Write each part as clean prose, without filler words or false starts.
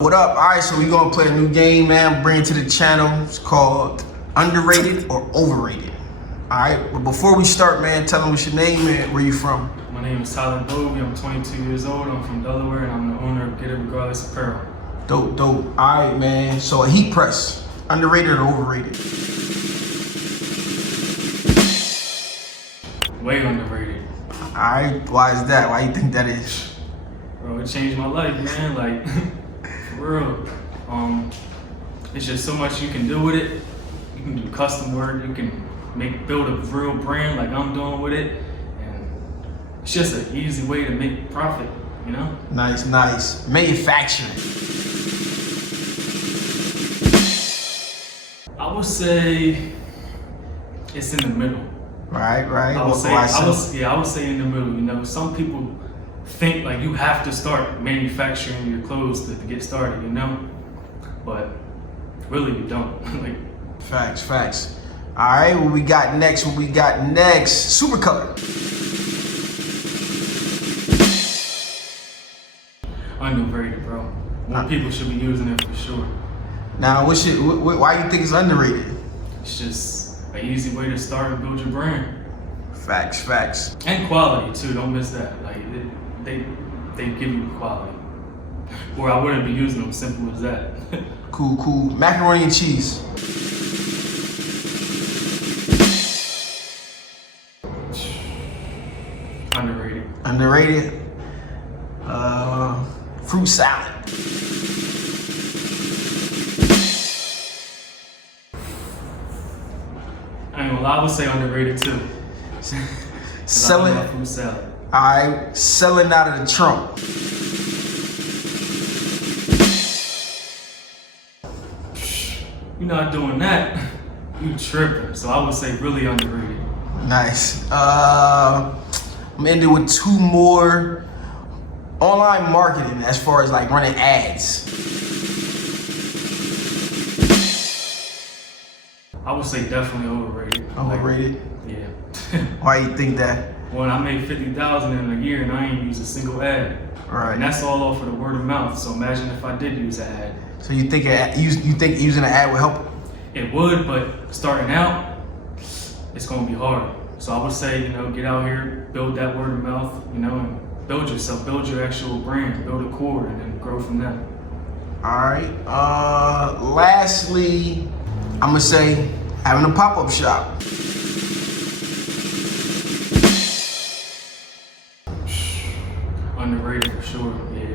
What up? All right, so we gonna play a new game, man. Bring it to the channel. It's called Underrated or Overrated. All right, but before we start, man, tell them what's your name and where you from. My name is Tyler Bovey. I'm 22 years old. I'm from Delaware, and I'm the owner of Get It Regardless Apparel. Dope, dope. All right, man. So a heat press, underrated or overrated? Way underrated. All right, why is that? Why you think that is? Bro, it changed my life, man. Like, for real. It's just so much you can do with it. You can do custom work. You can build a real brand like I'm doing with it. And it's just an easy way to make profit, you know? Nice, nice. Manufacturing. I would say it's in the middle. Right. I would say in the middle. You know, some people think like you have to start manufacturing your clothes to get started, you know, but really you don't. Like, Facts. All right, what we got next? Super color. Underrated, bro. More people should be using it for sure. Now, why do you think it's underrated? It's just an easy way to start and build your brand. Facts. And quality too, don't miss that. Like, they give you quality. Or I wouldn't be using them, simple as that. Cool. Macaroni and cheese. Underrated. Fruit salad. I ain't gonna lie, I would say underrated too. Selling. I love fruit salad. All right, selling out of the trunk. You're not doing that, you tripping. So I would say really underrated. Nice. I'm ending with two more. Online marketing, as far as like running ads. I would say definitely overrated. Overrated? Like, yeah. Why you think that? Well, I made $50,000 in a year and I ain't used a single ad. Right. And that's all off of the word of mouth. So imagine if I did use an ad. So you think using an ad would help? It would, but starting out, it's gonna be hard. So I would say, you know, get out here, build that word of mouth, you know, and build yourself, build your actual brand, build a core, and then grow from there. All right. Lastly, I'm gonna say having a pop-up shop. Underrated for sure, yeah.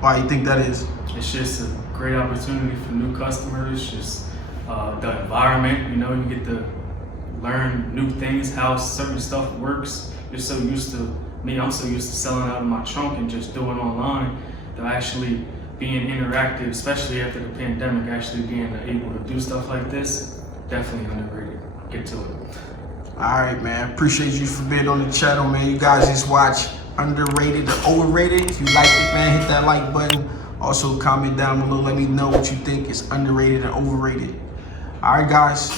Why you think that is? It's just a great opportunity for new customers, just the environment, you know, you get to learn new things, how certain stuff works. You're so used to, I'm so used to selling out of my trunk and just doing online, that actually being interactive, especially after the pandemic, actually being able to do stuff like this, definitely underrated. Get to it. All right, man. Appreciate you for being on the channel, man. You guys just watch Underrated or Overrated. If you like it, man, hit that like button. Also, comment down below. Let me know what you think is underrated and overrated. All right, guys.